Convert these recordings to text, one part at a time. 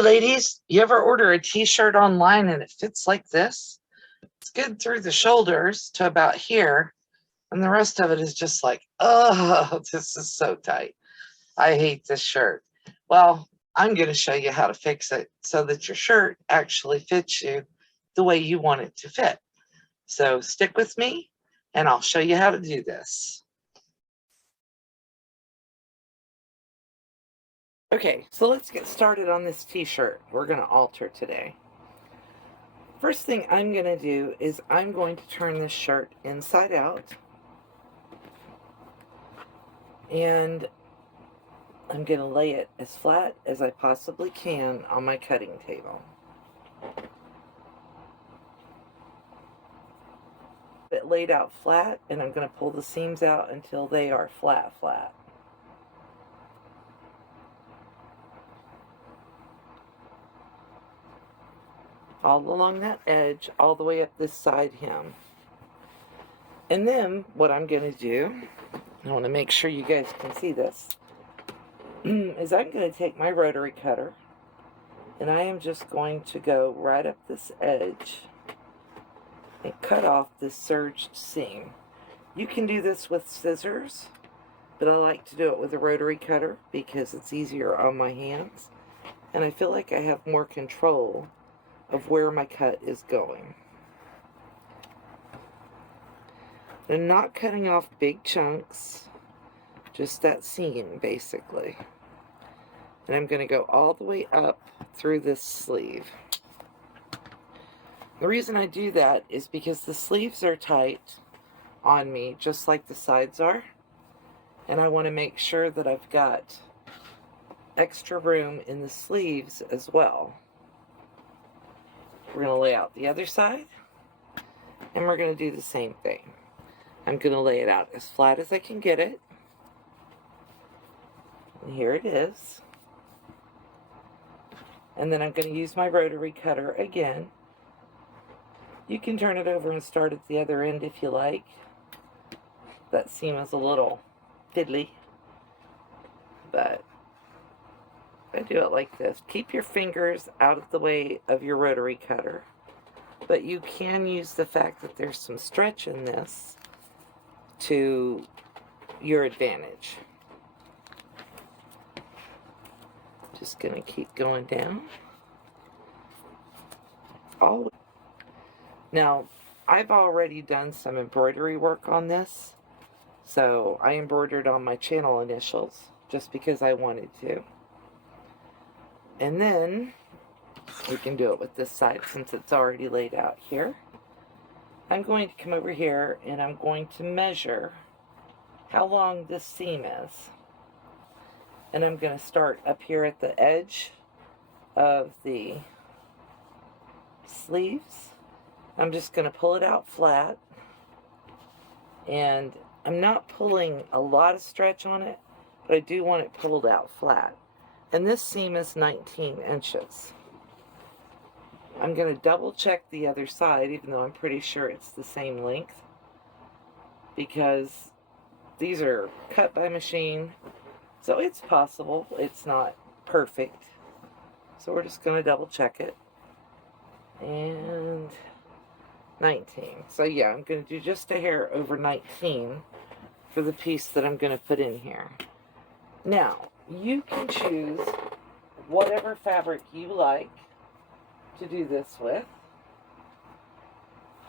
Ladies, you ever order a t-shirt online and it fits like this? It's good through the shoulders to about here, and the rest of it is just like, oh, this is so tight. I hate this shirt. Well, I'm going to show you how to fix it so that your shirt actually fits you the way you want it to fit. So stick with me and I'll show you how to do this. Okay, so let's get started on this t-shirt we're going to alter today. First thing I'm going to do is I'm going to turn this shirt inside out, and I'm going to lay it as flat as I possibly can on my cutting table. It laid out flat, and I'm going to pull the seams out until they are flat. All along that edge, all the way up this side hem. And then what I'm going to do, I want to make sure you guys can see this, is I'm going to take my rotary cutter and I am just going to go right up this edge and cut off this serged seam. You can do this with scissors, but I like to do it with a rotary cutter because it's easier on my hands and I feel like I have more control of where my cut is going. I'm not cutting off big chunks, just that seam basically. And I'm going to go all the way up through this sleeve. The reason I do that is because the sleeves are tight on me, just like the sides are. And I want to make sure that I've got extra room in the sleeves as well. We're going to lay out the other side, and we're going to do the same thing. I'm going to lay it out as flat as I can get it. And here it is. And then I'm going to use my rotary cutter again. You can turn it over and start at the other end if you like. That seam is a little fiddly, but I do it like this. Keep your fingers out of the way of your rotary cutter, but you can use the fact that there's some stretch in this to your advantage. Just going to keep going down. Now, I've already done some embroidery work on this, so I embroidered on my channel initials just because I wanted to. And then we can do it with this side since it's already laid out here. I'm going to come over here and I'm going to measure how long this seam is. And I'm going to start up here at the edge of the sleeves. I'm just going to pull it out flat. And I'm not pulling a lot of stretch on it, but I do want it pulled out flat. And this seam is 19 inches. I'm going to double check the other side, even though I'm pretty sure it's the same length, because these are cut by machine, so it's possible it's not perfect. So we're just going to double check it. And 19. So yeah, I'm going to do just a hair over 19 for the piece that I'm going to put in here. Now, you can choose whatever fabric you like to do this with.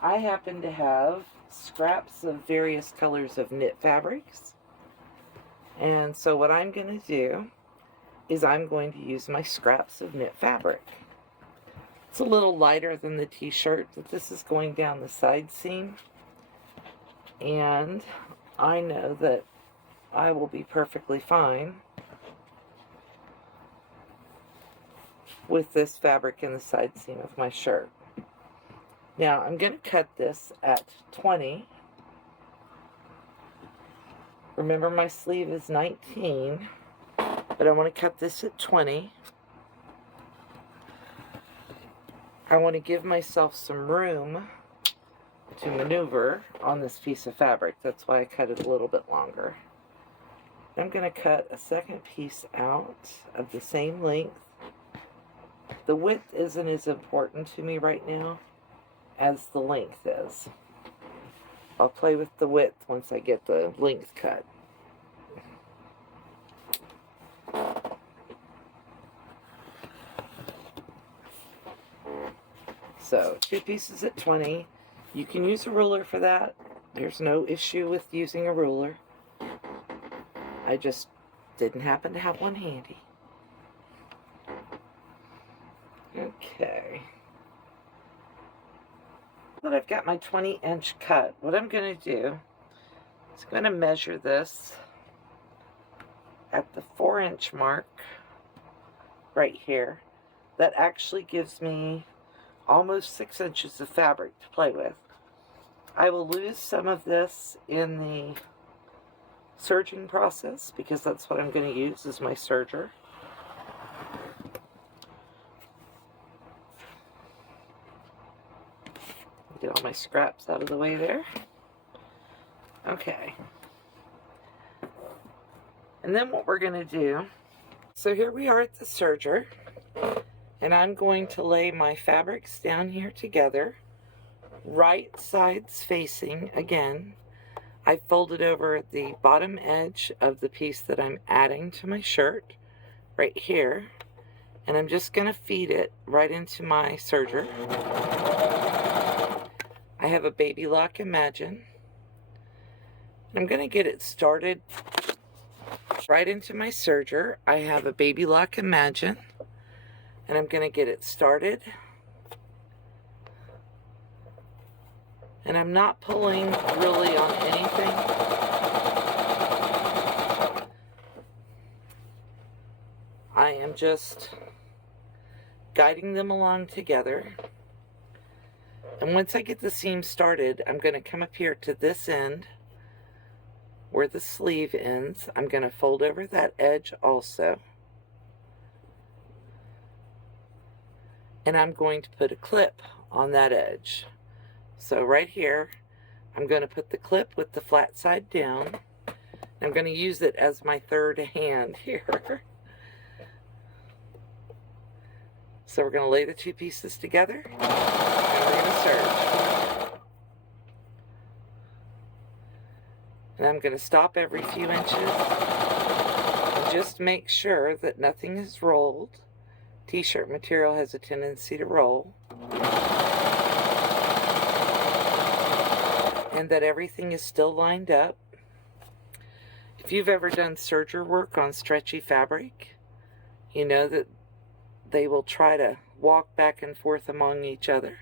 I happen to have scraps of various colors of knit fabrics. And so what I'm going to do is I'm going to use my scraps of knit fabric. It's a little lighter than the t-shirt, but this is going down the side seam. And I know that I will be perfectly fine with this fabric in the side seam of my shirt. Now I'm going to cut this at 20. Remember, my sleeve is 19, but I want to cut this at 20. I want to give myself some room to maneuver on this piece of fabric. That's why I cut it a little bit longer. I'm going to cut a second piece out of the same length The width isn't as important to me right now as the length is. I'll play with the width once I get the length cut. So 2 pieces at 20. You can use a ruler for that. There's no issue with using a ruler. I just didn't happen to have one handy. Okay. Now that I've got my 20-inch cut, what I'm going to do is I'm going to measure this at the 4-inch mark right here. That actually gives me almost 6 inches of fabric to play with. I will lose some of this in the serging process because that's what I'm going to use as my serger. Get all my scraps out of the way there. Okay. And then what we're going to do, so here we are at the serger, and I'm going to lay my fabrics down here together, right sides facing. Again, I folded over the bottom edge of the piece that I'm adding to my shirt right here, and I'm just going to feed it right into my serger. I have a Baby Lock Imagine. I'm going to get it started right into my serger. I have a Baby Lock Imagine, and I'm going to get it started. And I'm not pulling really on anything. I am just guiding them along together. And once I get the seam started, I'm going to come up here to this end where the sleeve ends. I'm going to fold over that edge also. And I'm going to put a clip on that edge. So right here, I'm going to put the clip with the flat side down. I'm going to use it as my third hand here. So we're going to lay the 2 pieces together, and we're going to serge. And I'm going to stop every few inches and just make sure that nothing is rolled. T-shirt material has a tendency to roll. And that everything is still lined up. If you've ever done serger work on stretchy fabric, you know that they will try to walk back and forth among each other.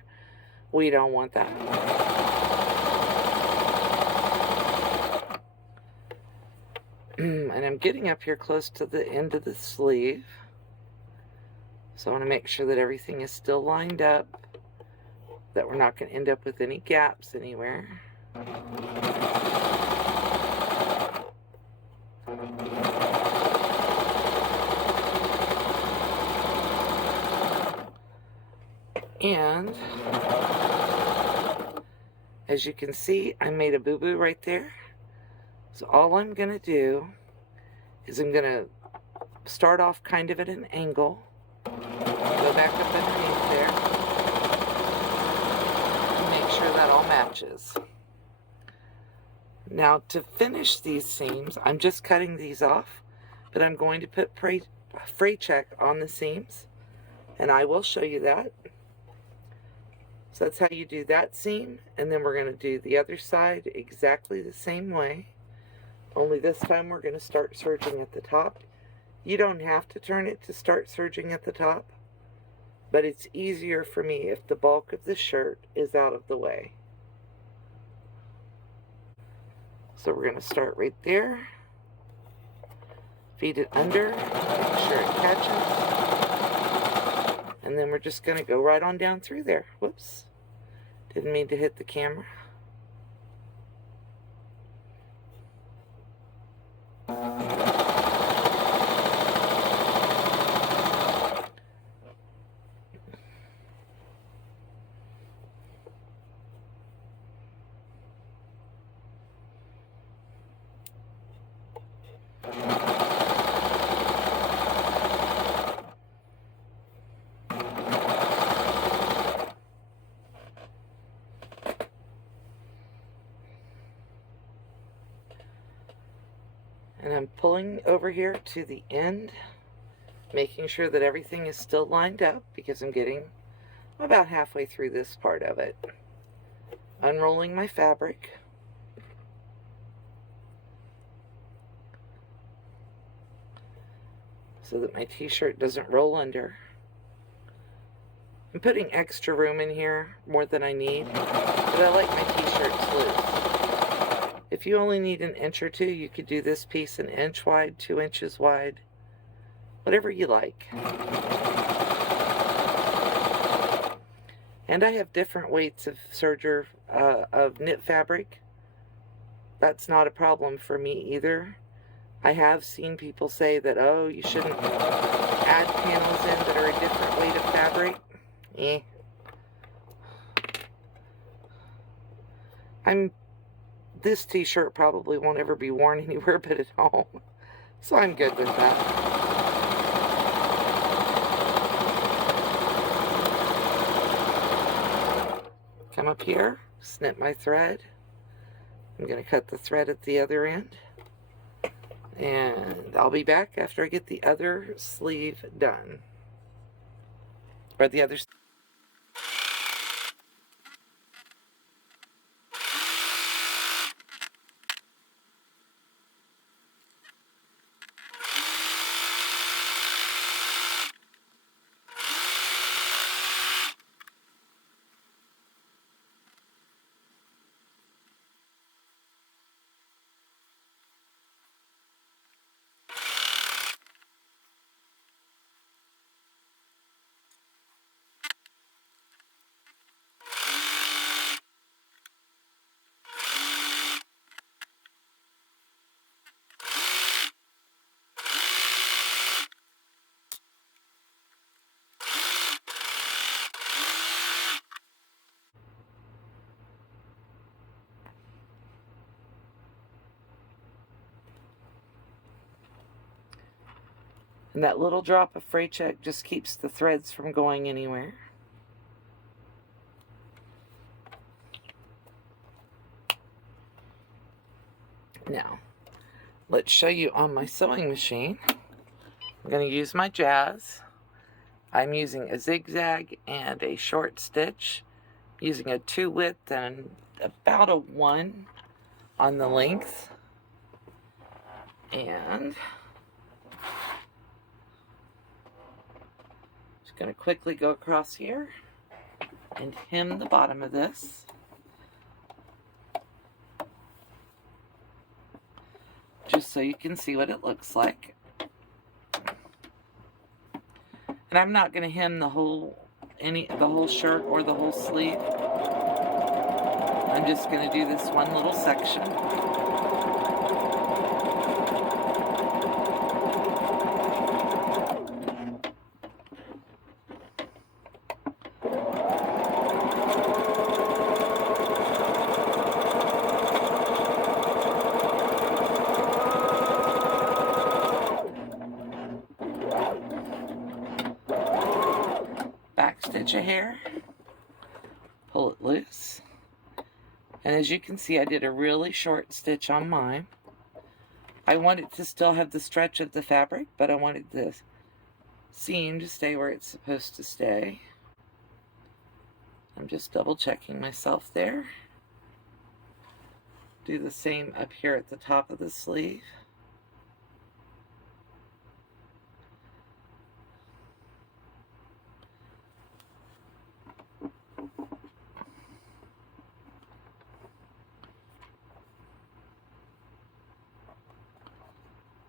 We don't want that. And I'm getting up here close to the end of the sleeve. So I want to make sure that everything is still lined up, that we're not going to end up with any gaps anywhere. And as you can see, I made a boo-boo right there. So all I'm going to do is I'm going to start off kind of at an angle, go back up underneath there, and make sure that all matches. Now to finish these seams, I'm just cutting these off, but I'm going to put fray check on the seams, and I will show you that. So that's how you do that seam, and then we're going to do the other side exactly the same way, only this time we're going to start serging at the top. You don't have to turn it to start serging at the top, but it's easier for me if the bulk of the shirt is out of the way. So we're going to start right there, feed it under, make sure it catches, and then we're just going to go right on down through there. Whoops, didn't mean to hit the camera. And I'm pulling over here to the end, making sure that everything is still lined up because I'm getting about halfway through this part of it. Unrolling my fabric. So that my t-shirt doesn't roll under. I'm putting extra room in here, more than I need, but I like my t-shirts loose. If you only need an inch or two, you could do this piece an inch wide, 2 inches wide, whatever you like. And I have different weights of serger, of knit fabric. That's not a problem for me either. I have seen people say that, oh, you shouldn't add panels in that are a different weight of fabric. This t-shirt probably won't ever be worn anywhere but at home. So I'm good with that. Come up here, snip my thread. I'm going to cut the thread at the other end. And I'll be back after I get the other sleeve done. Or the other... And that little drop of fray check just keeps the threads from going anywhere. Now, let's show you on my sewing machine. I'm going to use my Jazz. I'm using a zigzag and a short stitch, using a 2 width and about a 1 on the length. And just going to quickly go across here and hem the bottom of this. Just so you can see what it looks like. And I'm not going to hem the whole shirt or the whole sleeve. I'm just going to do this one little section. Backstitch a hair, pull it loose, and as you can see, I did a really short stitch on mine. I wanted to still have the stretch of the fabric, but I wanted the seam to stay where it's supposed to stay. I'm just double checking myself there. Do the same up here at the top of the sleeve.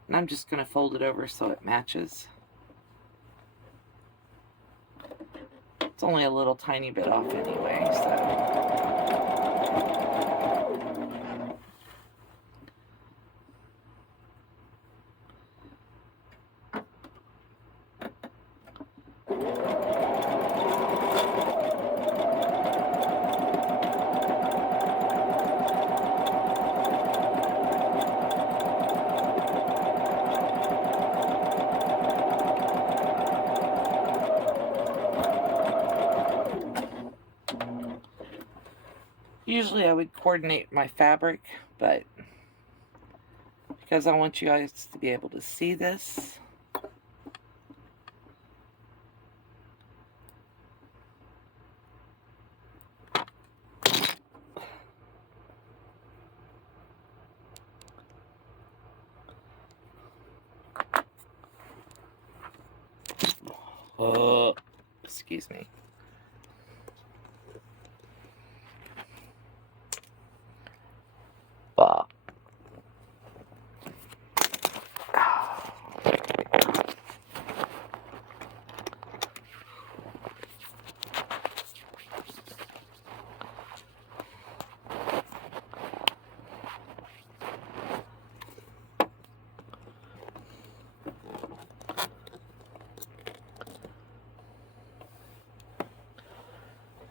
And I'm just going to fold it over so it matches. It's only a little tiny bit off anyway, so... Usually I would coordinate my fabric, but because I want you guys to be able to see this. Oh, excuse me. Bah.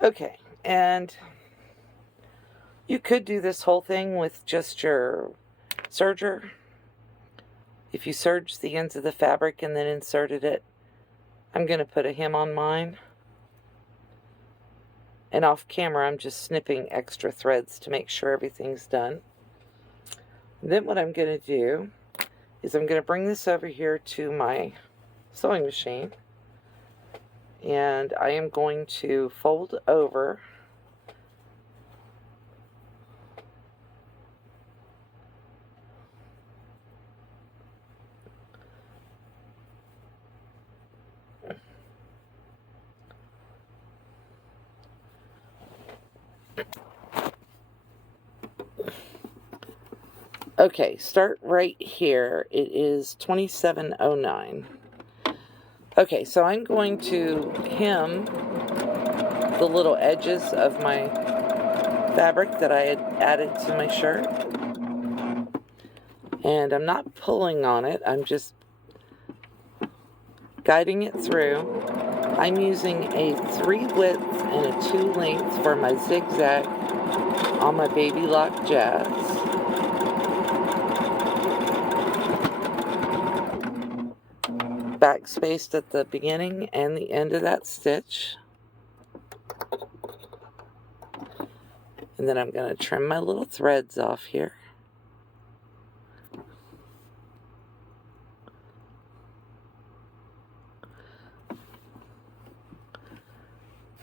Okay, and you could do this whole thing with just your serger. If you serged the ends of the fabric and then inserted it, I'm going to put a hem on mine. And off camera, I'm just snipping extra threads to make sure everything's done. Then what I'm going to do is I'm going to bring this over here to my sewing machine. And I am going to fold over okay, start right here. It is 2709. Okay, so I'm going to hem the little edges of my fabric that I had added to my shirt. And I'm not pulling on it, I'm just guiding it through. I'm using a 3 width and a 2 length for my zigzag on my Baby Lock Jazz. Backspaced at the beginning and the end of that stitch. And then I'm going to trim my little threads off here.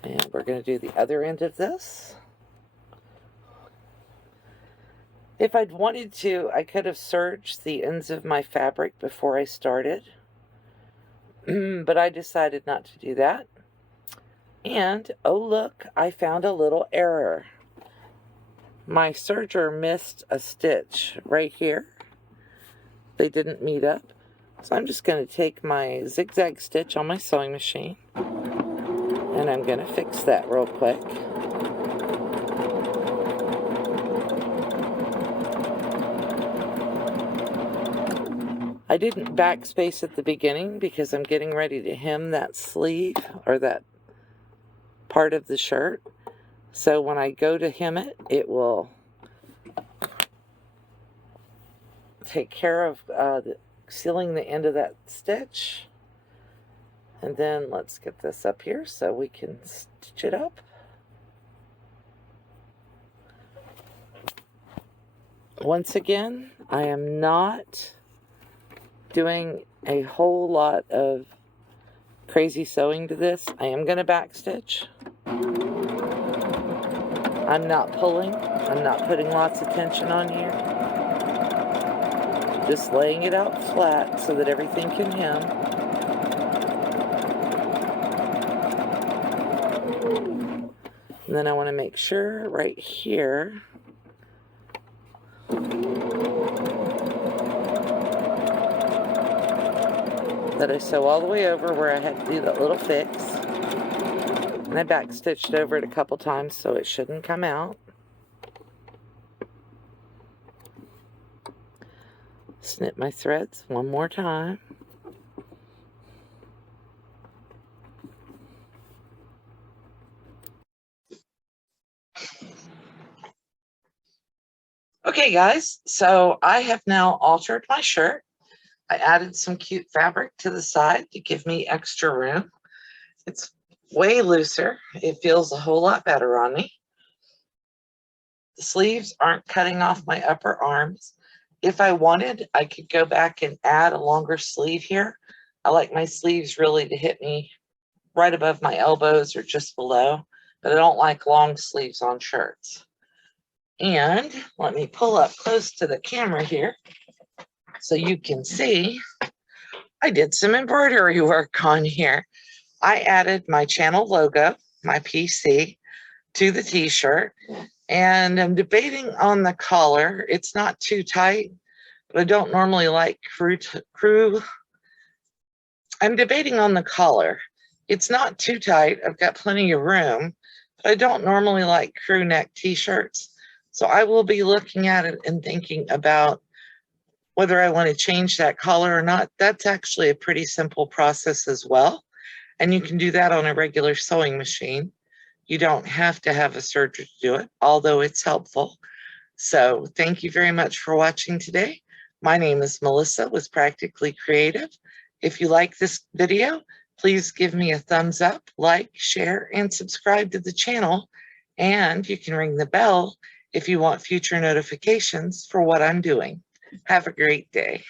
And we're going to do the other end of this. If I'd wanted to, I could have serged the ends of my fabric before I started. But I decided not to do that. And, oh look, I found a little error. My serger missed a stitch right here. They didn't meet up. So I'm just going to take my zigzag stitch on my sewing machine. And I'm going to fix that real quick. I didn't backspace at the beginning because I'm getting ready to hem that sleeve or that part of the shirt. So when I go to hem it, it will take care of sealing the end of that stitch. And then let's get this up here so we can stitch it up. Once again, I am not doing a whole lot of crazy sewing to this. I am going to backstitch. I'm not pulling. I'm not putting lots of tension on here. Just laying it out flat so that everything can hem. And then I want to make sure right here that I sew all the way over where I had to do that little fix. And I backstitched over it a couple times so it shouldn't come out. Snip my threads one more time. Okay guys, so I have now altered my shirt. I added some cute fabric to the side to give me extra room. It's way looser. It feels a whole lot better on me. The sleeves aren't cutting off my upper arms. If I wanted, I could go back and add a longer sleeve here. I like my sleeves really to hit me right above my elbows or just below, but I don't like long sleeves on shirts. And let me pull up close to the camera here so you can see I did some embroidery work on here. I added my channel logo, my PC, to the t-shirt, and I'm debating on the collar. It's not too tight, but I don't normally like crew. I'm debating on the collar. It's not too tight. I've got plenty of room, but I don't normally like crew neck t-shirts. So I will be looking at it and thinking about whether I want to change that collar or not. That's actually a pretty simple process as well. And you can do that on a regular sewing machine. You don't have to have a surgeon to do it, although it's helpful. So thank you very much for watching today. My name is Melissa with Practically Creative. If you like this video, please give me a thumbs up, like, share, and subscribe to the channel. And you can ring the bell if you want future notifications for what I'm doing. Have a great day.